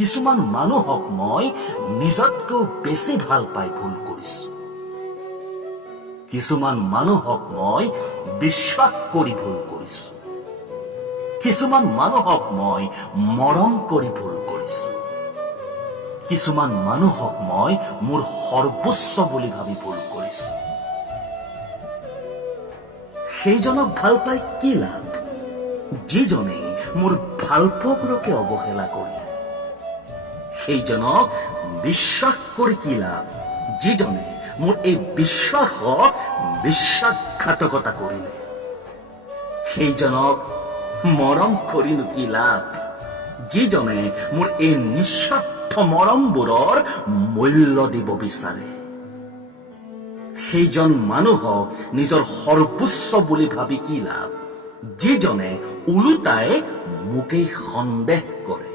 কিছুমান মানুহক মই নিজতকৈ বেছি ভাল পাই ভুল কৰিছো। কিছুমান মানুহক মই বিশ্বাস কৰি ভুল কৰিছো। কিছুমান মানুহক মই মৰম কৰি ভুল কৰিছো। কিছুমান মানুহক মই মোৰ সৰ্বোচ্চ বুলি ভাবি ভুল কৰিছো। সেইজনক ভাল পাই কি লাভ যিজনে মোৰ ভালপোৱাবোৰকে অৱহেলা কৰিলে? সেইজনক বিশ্বাস কৰি কি লাভ যিজনে মোৰ এই বিশ্বাসক বিশ্বাসঘাতকতা কৰিলে? সেইজনক মৰম কৰিনো কি লাভ যিজনে মোৰ এই নিস্বাৰ্থ মৰমবোৰৰ মূল্য দিব বিচাৰে? সেইজন মানুহক নিজৰ সৰ্বোচ্চ বুলি ভাবি কি লাভ যিজনে ওলোটাই মোকেই সন্দেহ কৰে?